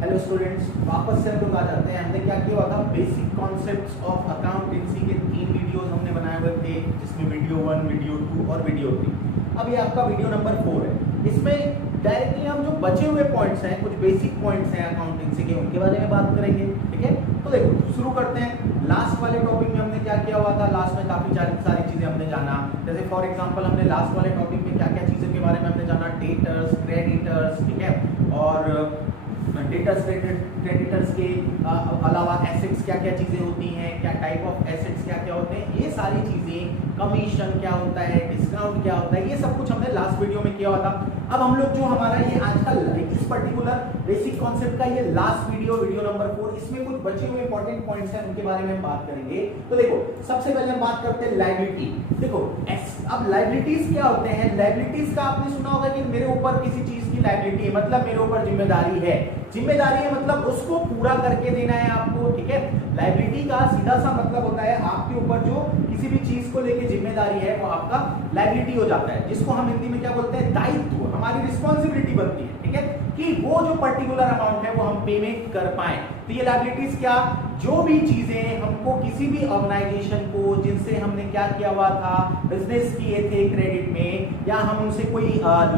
Hello students, वापस से हम लोग आ जाते हैं। हमने क्या किया हुआ था, बेसिक कॉन्सेप्ट्स ऑफ अकाउंटेंसी के 3 वीडियोस हमने बनाए हुए थे, जिसमें वीडियो 1, वीडियो 2 और वीडियो 3। अब ये आपका वीडियो नंबर 4 है। इसमें डायरेक्टली हम जो बचे हुए पॉइंट्स हैं, कुछ बेसिक पॉइंट्स हैं अकाउंटेंसी के, उनके बारे में बात करेंगे। ठीक है, तो देखो शुरू करते हैं। लास्ट वाले टॉपिक में हमने क्या किया हुआ था, लास्ट में काफी सारी चीजें हमने जाना। जैसे फॉर एग्जांपल हमने लास्ट वाले टॉपिक में क्या क्या चीजों के बारे में हमने जाना, डेटर्स, क्रेडिटर्स, ठीक है, और डेटर्स क्रेडिटर्स के अलावा एसेट्स क्या क्या चीजें होती हैं, क्या टाइप ऑफ एसेट्स क्या क्या होते हैं, ये सारी चीजें, कमीशन क्या होता है, डिस्काउंट क्या होता है, ये सब कुछ हमने लास्ट वीडियो में किया हुआ था। अब हम लोग जो हमारा ये आज का इस पर्टिकुलर बेसिक कॉन्सेप्ट का ये लास्ट वीडियो नंबर 4, इसमें कुछ बचे हुए इंपॉर्टेंट पॉइंट्स हैं, उनके बारे में हम बात करेंगे। तो देखो सबसे पहले हम बात करते हैं लायबिलिटी। देखो अब लायबिलिटीज क्या होते हैं। लायबिलिटीज का आपने सुना होगा कि मेरे ऊपर किसी चीज की लायबिलिटी है, मतलब मेरे ऊपर जिम्मेदारी है। जिम्मेदारी है मतलब उसको पूरा करके देना है आपको। ठीक है, लायबिलिटी का सीधा सा मतलब होता है आपके ऊपर जो किसी भी चीज को लेके जिम्मेदारी है, वो आपका लायबिलिटी हो जाता है, जिसको हम हिंदी में क्या बोलते हैं, दायित्व, हमारी रिस्पॉन्सिबिलिटी बनती है। ठीक है, कि वो जो पर्टिकुलर अमाउंट है वो हम पेमेंट कर पाए। तो ये लायबिलिटीज क्या, जो भी चीजें हमको किसी भी ऑर्गेनाइजेशन को, जिनसे हमने क्या किया हुआ था, बिजनेस किए थे क्रेडिट में, या हम उनसे कोई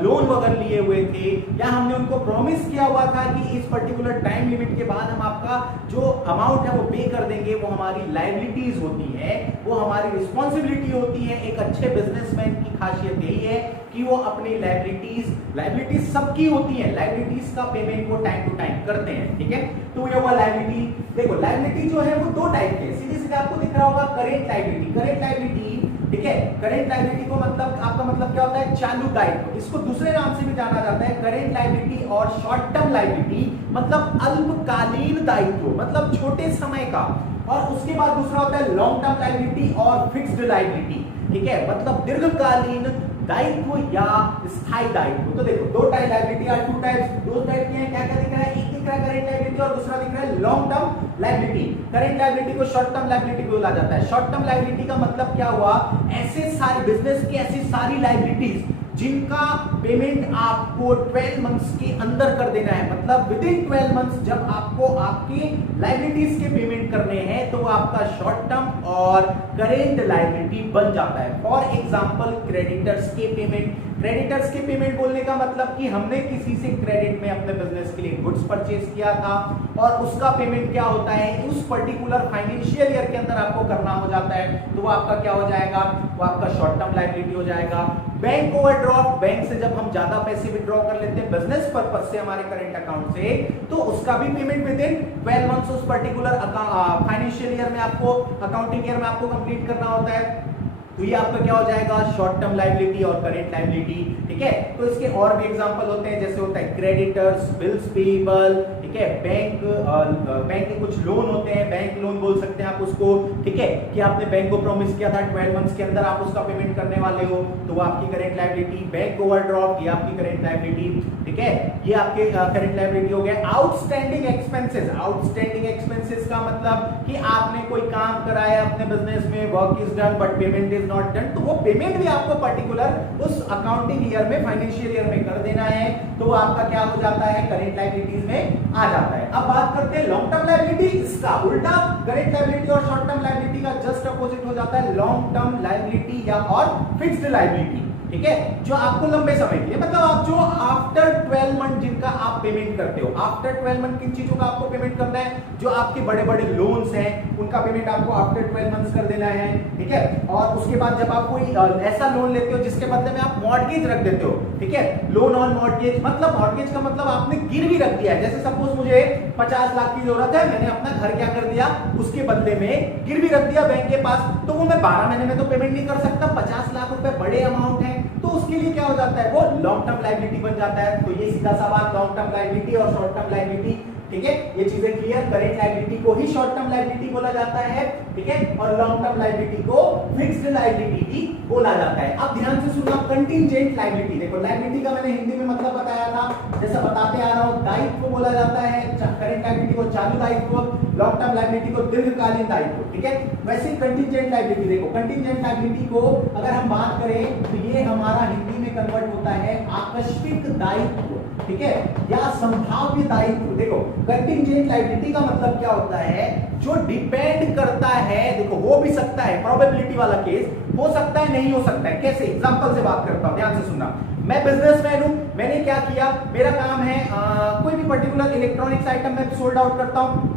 लोन वगैरह लिए हुए थे, या हमने उनको प्रॉमिस किया हुआ था कि इस पर्टिकुलर टाइम लिमिट के बाद हम आपका जो अमाउंट है वो पे कर देंगे, वो हमारी लायबिलिटीज होती है, वो हमारी रिस्पॉन्सिबिलिटी होती है। एक अच्छे बिजनेसमैन की खासियत यही है कि वो अपनी लायबिलिटीज सबकी होती है, लायबिलिटीज का पेमेंट वो टाइम टू टाइम करते हैं। ठीक है, तो ये हुआ लायबिलिटी। देखो लायबिलिटी जो है वो दो टाइप के, सीधे सीधे आपको दिख रहा होगा करेंट लायबिलिटी। करेंट लायबिलिटी, ठीक है, करेंट लायबिलिटी को मतलब आपका मतलब क्या होता है, चालू दायित्व। इसको दूसरे नाम से भी जाना जाता है करेंट लायबिलिटी और शॉर्ट टर्म लायबिलिटी, मतलब अल्पकालीन दायित्व, मतलब छोटे समय का। और उसके बाद दूसरा होता है लॉन्ग टर्म लायबिलिटी और फिक्स्ड लायबिलिटी। ठीक है, मतलब दीर्घकालीन दायित्व या स्थायी दायित्व। तो देखो दो type liability are two types, दो टाइप के हैं। क्या क्या दिख रहा है, एक दिख रहा है करेंट लायबिलिटी और दूसरा दिख रहा है long term liability. Current liability को शॉर्ट टर्म लायबिलिटी बोला जाता है। शॉर्ट टर्म लायबिलिटी का मतलब क्या हुआ, ऐसे सारी बिजनेस की ऐसी सारी लायबिलिटीज जिनका पेमेंट आपको 12 मंथ्स के अंदर कर देना है, मतलब विद इन 12 मंथ्स जब आपको आपकी लायबिलिटीज के पेमेंट करने हैं, तो वो आपका शॉर्ट टर्म और करेंट लायबिलिटी बन जाता है। फॉर एग्जांपल क्रेडिटर्स के पेमेंट। क्रेडिटर्स के पेमेंट बोलने का मतलब कि हमने किसी से क्रेडिट में अपने बिजनेस के लिए गुड्स परचेज किया था, और उसका पेमेंट क्या होता है, उस पर्टिकुलर फाइनेंशियल ईयर के अंदर आपको करना हो जाता है, तो वो आपका क्या हो जाएगा, वो आपका शॉर्ट टर्म लायबिलिटी हो जाएगा। बैंक ओवरड्राफ्ट, बैंक से जब हम ज्यादा पैसे विड्रॉ कर लेते हैं बिजनेस पर्पस से हमारे करंट अकाउंट से, तो उसका भी पेमेंट विद इन 12 मंथ्स उस पर्टिकुलर फाइनेंशियल ईयर में आपको, अकाउंटिंग ईयर में आपको कंप्लीट करना होता है। तो ये आपका क्या हो जाएगा, शॉर्ट टर्म लायबिलिटी और करेंट लायबिलिटी। ठीक है, तो इसके और भी एग्जांपल होते हैं, जैसे होता है क्रेडिटर्स, बिल्स पेएबल, ठीक है, बैंक के कुछ लोन होते हैं, बैंक लोन बोल सकते हैं आप उसको। ठीक है, कि आपने बैंक को प्रॉमिस किया था 12 मंथ्स के अंदर आप उसका पेमेंट करने वाले हो, तो वो आपकी करेंट लायबिलिटी। बैंक ओवरड्राफ्ट, ये आपकी करेंट लायबिलिटी। ठीक है, ये आपके करेंट लायबिलिटी हो गया। आउटस्टैंडिंग एक्सपेंसेस, आउटस्टैंडिंग एक्सपेंसेस का मतलब कि आपने कोई काम कराया अपने बिजनेस में, work is done but payment is not done, तो वो पेमेंट भी आपको पर्टिकुलर उस अकाउंटिंग ईयर में, फाइनेंशियल ईयर में कर देना है, तो वो आपका क्या हो जाता है, करेंट लायबिलिटीज में आ जाता है। अब बात करते हैं लॉन्ग टर्म लायबिलिटी। इसका उल्टा करेंट लायबिलिटी और शॉर्ट टर्म लायबिलिटी का जस्ट अपोजिट हो जाता है लॉन्ग टर्म लायबिलिटी या और फिक्स्ड लायबिलिटी। ठीक है, जो आपको लंबे समय के लिए, मतलब आप जो आफ्टर 12 मंथ जिनका आप पेमेंट करते हो, आफ्टर 12 मंथ किन चीजों का आपको पेमेंट करना है, जो आपके बड़े बड़े लोन्स हैं उनका पेमेंट आपको आफ्टर 12 मंथ्स कर देना है। ठीक है, और उसके बाद जब आप कोई ऐसा लोन लेते हो जिसके बदले में आप मॉर्गेज रख देते हो, ठीक है, लोन ऑन मॉर्गेज, मतलब मॉर्गेज का मतलब आपने गिरवी रख दिया है। जैसे सपोज मुझे 50 लाख की जरूरत है, मैंने अपना घर क्या कर दिया, उसके बदले में गिरवी रख दिया बैंक के पास, तो वो मैं 12 महीने में तो पेमेंट नहीं कर सकता, 50 लाख रुपए बड़े अमाउंट है, तो उसके लिए क्या हो जाता है, वो लॉन्ग टर्म लायबिलिटी बन जाता है। तो ये सीधा सा बात, लॉन्ग टर्म लायबिलिटी और शॉर्ट टर्म लायबिलिटी। ठीक है, ये चीजें क्लियर। करेंट लायबिलिटी को ही शॉर्ट टर्म लायबिलिटी बोला जाता है, ठीक है, और लॉन्ग टर्म लायबिलिटी को फिक्स्ड लायबिलिटी भी बोला जाता है। अब ध्यान से सुनना, कंटिंजेंट लायबिलिटी। देखो लायबिलिटी का मैंने हिंदी में मतलब बताया था, जैसा बताते आ रहा हूं, दायित्व बोला जाता है करेंट लायबिलिटी को, चालू दायित्व, लॉन्ग टर्म लायबिलिटी को दीर्घकालीन दायित्व। ठीक है, वैसे कंटिंजेंट लायबिलिटी, देखो कंटिंजेंट लायबिलिटी को अगर हम बात करें तो ये हमारा हिंदी में कन्वर्ट होता है आकस्मिक दायित्व। ठीक है, या संभाव्य दायित्व। देखो कंटिंजेंट लायबिलिटी का मतलब क्या होता है, जो डिपेंड करता है, देखो हो भी सकता है, प्रोबेबिलिटी वाला केस हो सकता है, नहीं हो सकता है। कैसे, एग्जांपल से बात करता हूं, ध्यान से सुनना। मैं बिजनेसमैन हूं, मैंने क्या किया, मेरा काम है कोई भी पर्टिकुलर इलेक्ट्रॉनिक्स आइटम मैं सोल्ड आउट करता हूं।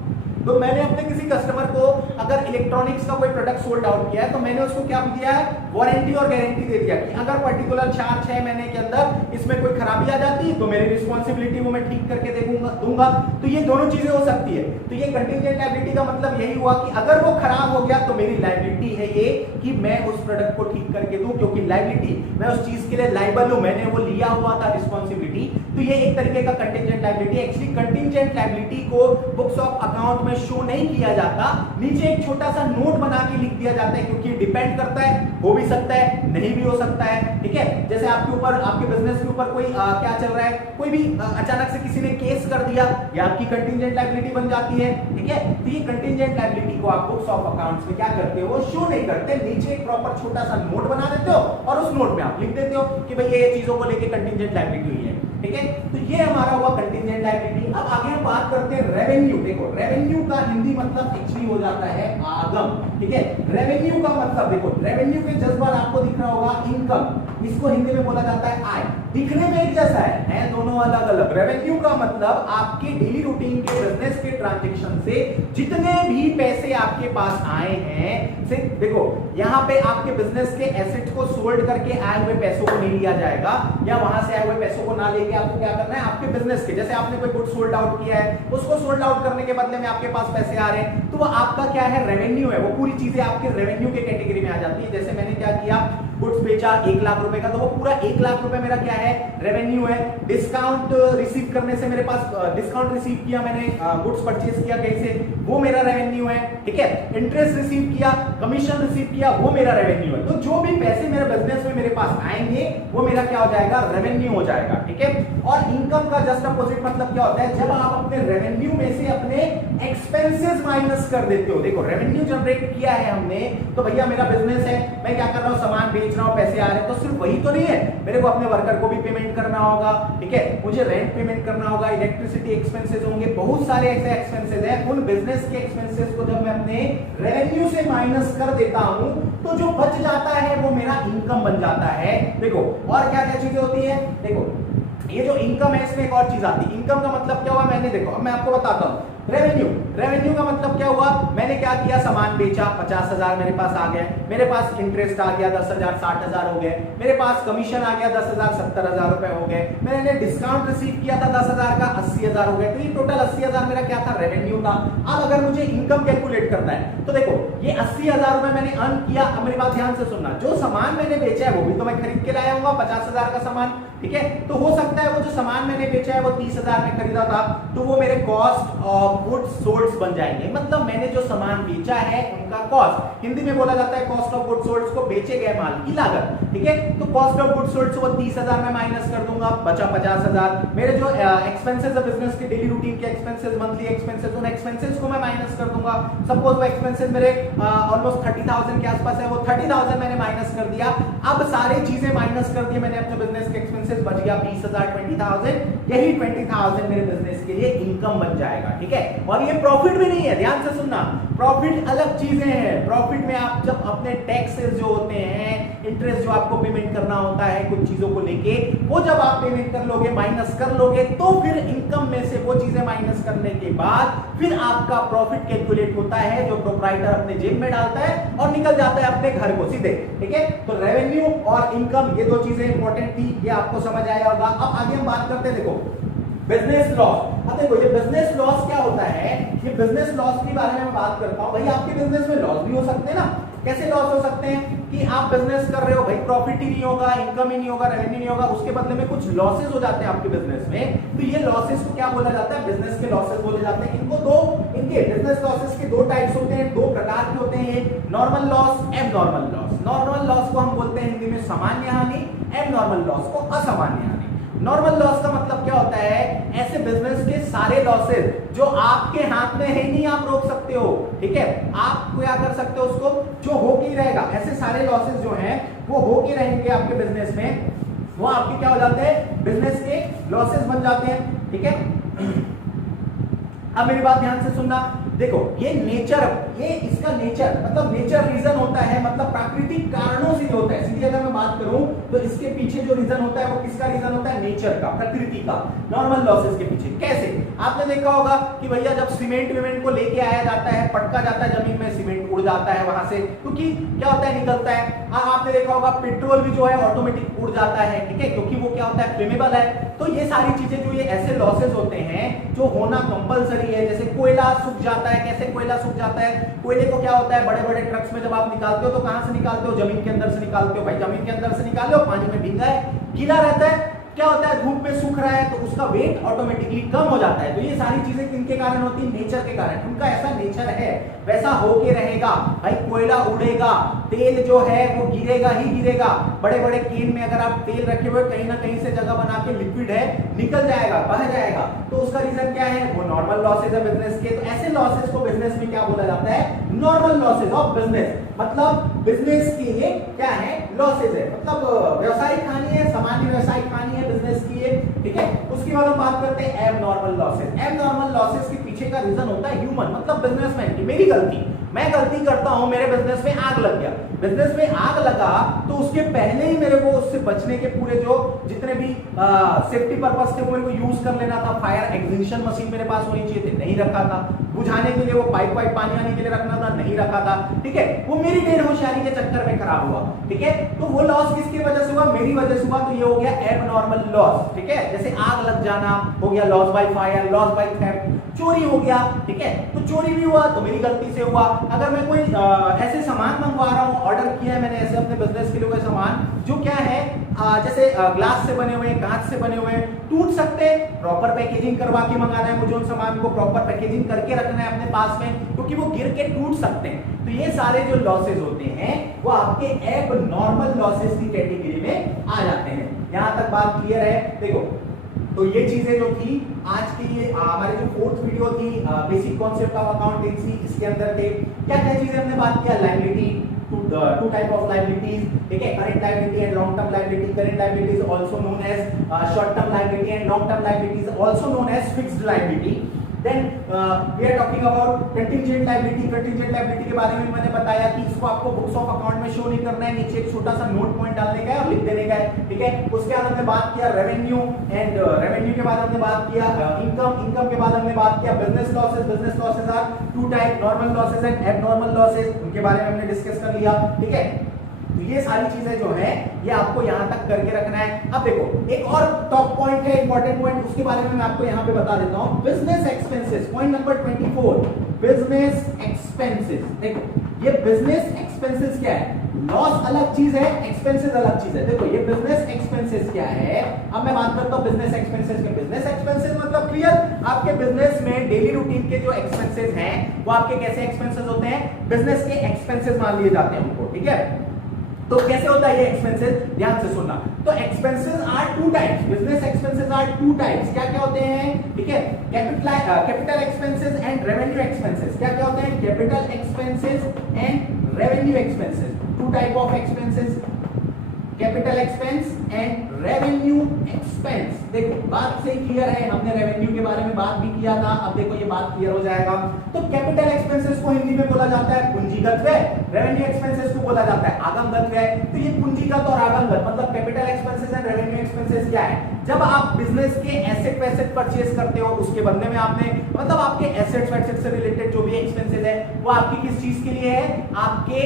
तो मैंने अपने किसी कस्टमर को अगर इलेक्ट्रॉनिक्स का कोई प्रोडक्ट सोल्ड आउट किया है, तो मैंने उसको क्या दिया है, वारंटी और गारंटी दे दिया कि अगर पर्टिकुलर 4-6 महीने के अंदर इसमें कोई खराबी आ जाती है तो मेरी रिस्पॉन्सिबिलिटी वो मैं ठीक करके दूंगा। तो ये दोनों चीजें हो सकती है। तो ये कंटिंजेंट लायबिलिटी का मतलब यही हुआ कि अगर वो खराब हो गया तो मेरी लायबिलिटी है ये कि मैं उस प्रोडक्ट को ठीक करके दूं, क्योंकि लायबिलिटी, मैं उस चीज के लिए लायबल हूं, मैंने वो लिया हुआ था रिस्पॉन्सिबिलिटी। तो ये एक तरीके का contingent liability. Actually contingent liability को बुक्स ऑफ अकाउंट में शो नहीं किया जाता, नीचे एक छोटा सा नोट बना के लिख दिया जाता है, क्योंकि डिपेंड करता है, हो भी सकता है, नहीं भी हो सकता है। ठीक है, जैसे आपके ऊपर, आपके बिजनेस के ऊपर कोई क्या चल रहा है, कोई भी अचानक से किसी ने केस कर दिया, ये आपकी कंटिंजेंट लायबिलिटी बन जाती है। ठीक है, तो ये कंटिंजेंट लायबिलिटी को आप बुक्स ऑफ अकाउंट्स में क्या करते हो, शो नहीं करते, नीचे एक प्रॉपर छोटा सा नोट बना देते हो और उस नोट में आप लिख देते हो कि भाई ये चीजों को लेके कंटिंजेंट लायबिलिटी हुई है। ठीक है, तो ये हमारा हुआ कंटिंजेंट लायबिलिटी। अब आगे हम बात करते हैं रेवेन्यू। देखो रेवेन्यू का हिंदी मतलब एक्चुअली हो जाता है आगम। ठीक है, रेवेन्यू का मतलब, देखो रेवेन्यू के जस्ट बाद आपको दिख रहा होगा इनकम, इसको हिंदी में बोला जाता है आय। दिखने में एक जैसा है दोनों अलग अलग। रेवेन्यू का मतलब आपके डेली रूटीन के बिजनेस के ट्रांजैक्शन से जितने भी पैसे आपके पास आए हैं, सिर्फ देखो यहाँ पे आपके बिजनेस के एसेट को सोल्ड करके आए हुए पैसों को नहीं लिया जाएगा, या वहां से आए हुए पैसों को ना लेके आपको क्या करना है, आपके बिजनेस के, जैसे आपने कोई गुड सोल्ड आउट किया है, उसको सोल्ड आउट करने के बदले में आपके पास पैसे आ रहे हैं, तो वो आपका क्या है, रेवेन्यू है। वो पूरी चीजें आपके रेवेन्यू के कैटेगरी में आ जाती है। जैसे मैंने क्या किया, गुड्स बेचा 1 लाख रुपए का, तो वो पूरा 1 लाख रुपए मेरा क्या है, रेवेन्यू है। डिस्काउंट रिसीव करने से मेरे पास, डिस्काउंट रिसीव किया मैंने, गुड्स परचेज किया कहीं से, वो मेरा रेवेन्यू है। ठीक है, इंटरेस्ट रिसीव किया, कमीशन रिसीव किया, वो मेरा रेवेन्यू है। तो जो भी पैसे मेरे बिजनेस में मेरे पास आएंगे वो मेरा क्या हो जाएगा, रेवेन्यू हो जाएगा। ठीक है, और इनकम का जस्ट अपोजिट मतलब क्या होता है, जब आप अपने रेवेन्यू में से अपने एक्सपेंसेस माइनस कर देते हो। देखो रेवेन्यू जनरेट किया है हमने, तो भैया मेरा बिजनेस है, मैं क्या कर रहा हूं, सामान बेच रहा हूं, पैसे आ रहे हैं, तो सिर्फ वही तो नहीं है, मेरे को अपने वर्कर को भी पेमेंट करना होगा। ठीक है, मुझे रेंट पेमेंट करना होगा, इलेक्ट्रिसिटी एक्सपेंसेस होंगे, बहुत सारे ऐसे एक्सपेंसेस हैं। उन बिजनेस के एक्सपेंसेस को जब मैं अपने रेवेन्यू से माइनस कर देता हूं, तो जो बच जाता है वो मेरा इनकम बन जाता है। देखो और क्या क्या चीजें होती है, देखो ये जो इनकम है इसमें एक और चीज आती है। इनकम का मतलब क्या हुआ, मैंने, देखो अब मैं आपको बताता हूं, रेवेन्यू, रेवेन्यू का मतलब क्या हुआ, मैंने क्या किया, सामान बेचा, 50,000 मेरे पास आ गए, मेरे पास इंटरेस्ट आ गया 10,000, 60,000 हो गए, मेरे पास कमीशन आ गया 10,000, 70,000 रुपए हो गए, मैंने डिस्काउंट रिसीव किया था 10,000 का, 80,000 हो गए। तो ये टोटल 80,000 मेरा क्या था, रेवेन्यू था। अब अगर मुझे इनकम कैलकुलेट करना है, तो देखो ये 80,000 रुपए मैंने अर्न किया। अब मेरी बात ध्यान से सुनना, जो सामान मैंने बेचा है वो भी तो मैं खरीद के लाया हूँ 50,000 का सामान। ठीक है, तो हो सकता है वो जो सामान मैंने बेचा है वो 30,000 में खरीदा था, तो वो मेरे कॉस्ट ऑफ गुड्स सोल्ड बन जाएंगे। मतलब मैंने जो सामान बेचा है उनका कॉस्ट, हिंदी में बोला जाता है कॉस्ट ऑफ गुड्स सोल्ड को बेचे गए माल की लागत। ठीक है, तो कॉस्ट ऑफ गुड्स सोल्ड से वो 30,000 में माइनस कर दूंगा, बचा 50,000। मेरे जो एक्सपेंसेस है बिजनेस के, डेली रूटीन के एक्सपेंसेस, मंथली एक्सपेंसेस, उन एक्सपेंसेस को मैं माइनस कर दूंगा। सपोज वो एक्सपेंसेस मेरे ऑलमोस्ट 30,000 के आसपास है, वो 30,000 मैंने माइनस कर दिया। अब सारी चीजें माइनस कर दी मैंने अपने बिजनेस के एक्सपेंसेस, बच गया 20,000, 20,000। यही 20,000 मेरे बिजनेस के लिए इनकम बन जाएगा। ठीक है, और ये प्रॉफिट भी नहीं है, ध्यान से सुनना, प्रॉफिट अलग चीजें हैं। प्रॉफिट में आप जब अपने टैक्सेस जो होते हैं, इंटरेस्ट जो आपको पेमेंट करना होता है कुछ चीजों को लेके, वो जब आप पेमेंट कर लोगे, माइनस कर लोगे, तो फिर इनकम में से वो चीजें माइनस करने के बाद फिर आपका प्रॉफिट कैलकुलेट होता है, जो प्रोप्राइटर अपने जेब में डालता है और निकल जाता है अपने घर को सीधे। ठीक है, तो रेवेन्यू और इनकम, ये दो चीजें इंपॉर्टेंट थी, ये आपको समझ आया होगा। अब आगे हम बात करते हैं, देखो बिजनेस लॉस। अब देखो ये बिजनेस लॉस क्या होता है, ये बिजनेस लॉस के बारे में मैं बात करता हूं। भाई आपके बिजनेस में लॉस भी हो सकते हैं ना, कैसे लॉस हो सकते हैं कि आप बिजनेस कर रहे हो, भाई प्रॉफिट ही नहीं होगा, इनकम ही नहीं होगा, रेवेन्यू नहीं होगा, उसके बदले में कुछ लॉसेस हो जाते हैं आपके बिजनेस में। तो ये लॉसेस को क्या बोला जाता है, बिजनेस के लॉसेस बोले जाते हैं। इनके बिजनेस लॉसेस के दो टाइप्स होते हैं, दो प्रकार के होते हैं, ये normal loss, abnormal loss. Normal loss को हम बोलते हैं हिंदी में सामान्य हानि, एबनॉर्मल लॉस को असामान्य हानि। नॉर्मल लॉस का मतलब क्या होता है, ऐसे बिजनेस के सारे लॉसेस जो आपके हाथ में है नहीं, आप रोक सकते हो। ठीक है, आप क्या कर सकते हो, उसको जो हो के रहेगा, ऐसे सारे लॉसेस जो हैं वो हो के रहेंगे आपके बिजनेस में। वो आपके क्या हो जाते हैं, बिजनेस के लॉसेस बन जाते हैं। ठीक है, अब मेरी बात ध्यान से सुनना। देखो ये नेचर, ये इसका नेचर मतलब नेचर रीजन होता है, मतलब प्राकृतिक कारणों से होता है। सीधी अगर मैं बात करूं तो इसके पीछे जो रीजन होता है वो किसका रीजन होता है, नेचर का, प्रकृति का। नॉर्मल लॉसेस के पीछे कैसे, आपने देखा होगा कि भैया जब सीमेंट विमेंट को लेके आया जाता है, पटका जाता है जमीन में, सीमेंट उड़ जाता है वहां से, क्योंकि क्या होता है, निकलता है। आपने देखा होगा पेट्रोल भी जो है ऑटोमेटिक उड़ जाता है, ठीक है, क्योंकि वो क्या होता है, फ्लेमेबल है। तो ये सारी चीजें जो ये ऐसे लॉसेस होते हैं जो होना कंपलसरी है। जैसे कोयला सूख जाता है, कैसे कोयला सूख जाता है, कोयले को क्या होता है, बड़े बड़े ट्रक्स में जब आप निकालते हो तो कहां से निकालते हो, जमीन के अंदर से निकालते हो। भाई जमीन के अंदर से निकालो, पानी में भीगा है, गीला रहता है, क्या होता है, धूप में सूख रहा है तो उसका वेट ऑटोमेटिकली कम हो जाता है। तो ये सारी चीजें किनके कारण होती है, नेचर के कारण। उनका ऐसा नेचर है, वैसा होके रहेगा। भाई कोयला उड़ेगा, तेल जो है वो गिरेगा ही गिरेगा। बड़े बड़े केन में अगर आप तेल रखे हुए, कहीं ना कहीं से जगह बना के लिक्विड है, निकल जाएगा, बह जाएगा। तो उसका रीजन क्या है, वो नॉर्मल लॉसेज है बिजनेस के। तो ऐसे लॉसेज को बिजनेस में क्या बोला जाता है, नॉर्मल लॉसेज ऑफ बिजनेस। मतलब बिजनेस के लिए क्या है, लॉसेज है, मतलब व्यवसायिक हानि है, सामान्य व्यवसायिक हानि है बिजनेस की है। ठीक है, उसके बाद हम बात करते हैं एबनॉर्मल लॉसेज। एबनॉर्मल लॉसेज के पीछे का रीजन होता है ह्यूमन, मतलब बिजनेसमैन की, मेरी गलती, मैं गलती करता हूं, मेरे बिजनेस में आग लग गया, बिजनेस में आग लगा तो उसके पहले ही मेरे को उससे बचने के पूरे जो जितने भी सेफ्टी पर्पस थे वो मेरे को यूज कर लेना था। फायर एग्जिंक्शन मशीन मेरे पास होनी चाहिए थी, नहीं रखा था। बुझाने के लिए वो पाइप पानी आने के लिए रखना था, नहीं रखा था। ठीक है, वो मेरी ढेर होशियारी के चक्कर में खराब हुआ। ठीक है, तो वो लॉस किसकी वजह से हुआ, मेरी वजह से हुआ। तो ये हो गया एबनॉर्मल लॉस। ठीक है, जैसे आग लग जाना हो गया loss by fire, loss by theft, चोरी हो गया। ठीक है, तो चोरी भी हुआ तो मेरी गलती से हुआ। अगर मैं कोई ऐसे सामान मंगवा रहा हूं, ऑर्डर किया है मैंने ऐसे अपने बिजनेस के लिए कोई सामान जो क्या है, जैसे ग्लास से बने हुए, कांच से बने हुए, टूट सकते, प्रॉपर पैकेजिंग करवा के मंगाना है मुझे, उन सामान को प्रॉपर पैकेजिंग करके रखना है अपने पास में, क्योंकि वो गिर के टूट सकते हैं। तो ये सारे जो लॉसेज होते हैं वो आपके एबनॉर्मल लॉसेज की कैटेगरी में आ जाते हैं। यहां तक बात क्लियर है। देखो तो ये चीजें जो थी आज की, ये हमारी जो फोर्थ वीडियो थी बेसिक कॉन्सेप्ट ऑफ अकाउंटेंसी, इसके अंदर थे क्या क्या चीजें हमने बात किया, liability, two type of liabilities, ठीक है, current liability and long term liability. Current liability is also known as short term liability and long term liability is also known as fixed liability. Then we are talking about contingent liability. Contingent liability के बारे में मैंने बताया कि इसको आपको books of account में show नहीं करना है, नीचे एक छोटा सा नोट पॉइंट डालने का है और लिख देने का है। ठीक है, उसके बाद हमने बात किया रेवेन्यू, एंड रेवेन्यू के बाद हमने बात किया इनकम, इनकम के बाद हमने बात किया business losses. Business losses are two type, normal losses and abnormal losses, उनके बारे में हमने डिस्कस कर लिया। ठीक है, तो ये सारी चीजें जो है ये आपको यहां तक करके रखना है। अब देखो एक और टॉप पॉइंट है, इंपॉर्टेंट पॉइंट, उसके बारे में मैं आपको यहां पे बता देता हूं। Business expenses, point number 24, business expenses. देखो ये बिजनेस एक्सपेंसेस क्या है, लॉस अलग चीज है, एक्सपेंसेस अलग चीज है। देखो ये बिजनेस एक्सपेंसेस क्या है, अब मैं बात करता हूं बिजनेस एक्सपेंसेस के। बिजनेस एक्सपेंसेस मतलब क्लियर, आपके बिजनेस में डेली रूटीन के जो एक्सपेंसेस हैं वो आपके कैसे एक्सपेंसेस होते हैं, बिजनेस के एक्सपेंसेस मान लिए जाते हैं उनको। ठीक है, तो कैसे होता है ये एक्सपेंसेस, ध्यान से सुनना। तो expenses are two types, business expenses are two types. क्या क्या होते हैं, ठीक है, capital expenses and revenue expenses. क्या क्या होते हैं, capital expenses and revenue expenses. Two type of expenses, capital expense and revenue expense. देखो बात से क्लियर है, हमने रेवेन्यू के बारे में बात भी किया था, अब देखो ये बात क्लियर हो जाएगा। तो कैपिटल एक्सपेंसेस को हिंदी में बोला जाता है पूंजीगत व्यय, रेवेन्यू एक्सपेंसेस को बोला जाता है आगमगत व्यय। तो ये पूंजीगत और आगमगत मतलब capital expenses and revenue expenses क्या है, जब आप बिजनेस के एसेट वैसेट परचेज करते हो उसके बदले में आपने, मतलब आपके एसेट्स वैसेट से रिलेटेड जो भी एक्सपेंसेस है वो आपकी किस चीज के लिए है, आपके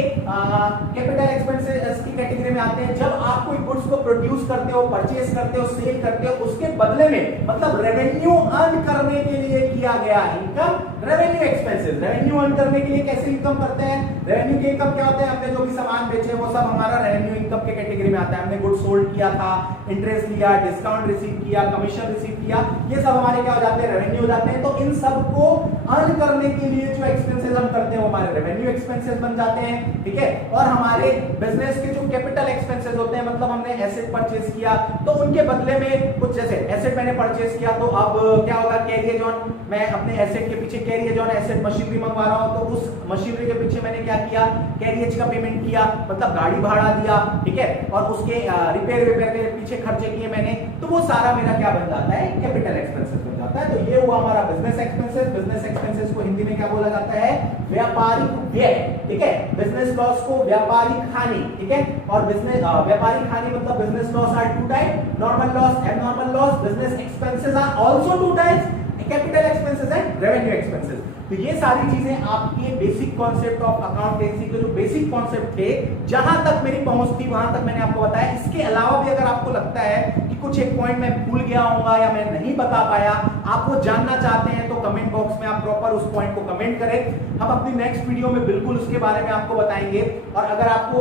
कैपिटल एक्सपेंसेस की कैटेगरी में आते हैं। जब आप कोई गुड्स को प्रोड्यूस करते हो, परचेज करते हो, सेल करते हो, उसके बदले में मतलब रेवेन्यू अर्न करने के लिए किया गया income, revenue expenses. Revenue earn करने के लिए कैसे इनकम करते हैं, रेवेन्यू के इनकम क्या होते हैं, हमने जो भी सामान बेचे वो सब हमारा रेवेन्यू इनकम के कैटेगरी में आता है। हमने गुड्स सोल्ड किया था, इंटरेस्ट लिया, डिस्काउंट रिसीव किया, कमीशन रिसीव किया, ये सब हमारे क्या हो जाते हैं, रेवेन्यू हो जाते हैं। तो इन सब को अर्न करने के लिए जो एक्सपेंसेस हम करते हैं वो हमारे रेवेन्यू एक्सपेंसेस बन जाते हैं। ठीक है, और हमारे बिजनेस के जो कैपिटल एक्सपेंसेस होते हैं, मतलब हमने एसेट परचेज किया तो उनके बदले में कुछ, जैसे एसेट मैंने परचेज किया तो अब क्या होगा, कैरियर ऑन, मैं मैं अपने एसेट के पीछे कैरियज ऑन एसेट मशीनरी मंगवा रहा हूं, तो उस मशीनरी के पीछे मैंने क्या किया, कैरियज का पेमेंट किया, मतलब गाड़ी भाड़ा दिया, ठीक है, और उसके रिपेयर के पीछे खर्चे किए मैंने, तो वो सारा मेरा क्या बन जाता है, कैपिटल एक्सपेंसेस बन जाता है। तो ये हुआ हमारा बिजनेस एक्सपेंसेस। बिजनेस एक्सपेंसेस को हिंदी में क्या बोला जाता है, व्यापारिक व्यय, ठीक है। बिजनेस लॉस को व्यापारिक हानि, ठीक है, और बिजनेस व्यापारिक हानि मतलब business loss are two type, normal loss, abnormal loss. Business expenses are also two types, capital expenses and revenue expenses. तो ये सारी चीजें आपके बेसिक कॉन्सेप्ट ऑफ अकाउंटेंसी के जो बेसिक कॉन्सेप्ट थे, जहां तक मेरी पहुंच थी वहां तक मैंने आपको बताया। इसके अलावा भी अगर आपको लगता है कि कुछ एक पॉइंट मैं भूल गया होऊंगा या मैं नहीं बता पाया, आप वो जानना चाहते हैं, तो कमेंट बॉक्स में आप प्रॉपर उस पॉइंट को कमेंट करें। हम अपनी नेक्स्ट वीडियो में बिल्कुल उसके बारे में आपको बताएंगे। और अगर आपको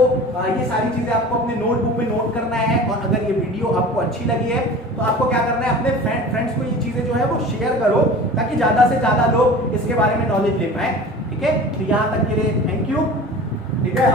ये सारी चीजें आपको अपने नोटबुक में नोट करना है, और अगर ये वीडियो आपको अच्छी लगी है, तो आपको क्या करना है, अपने फ्रेंड्स को ये चीजें जो है वो शेयर करो, ताकि ज्यादा से ज्यादा लोग इसके बारे में नॉलेज ले पाए, ठीक है। तो यहां तक के लिए थैंक यू, ठीक है।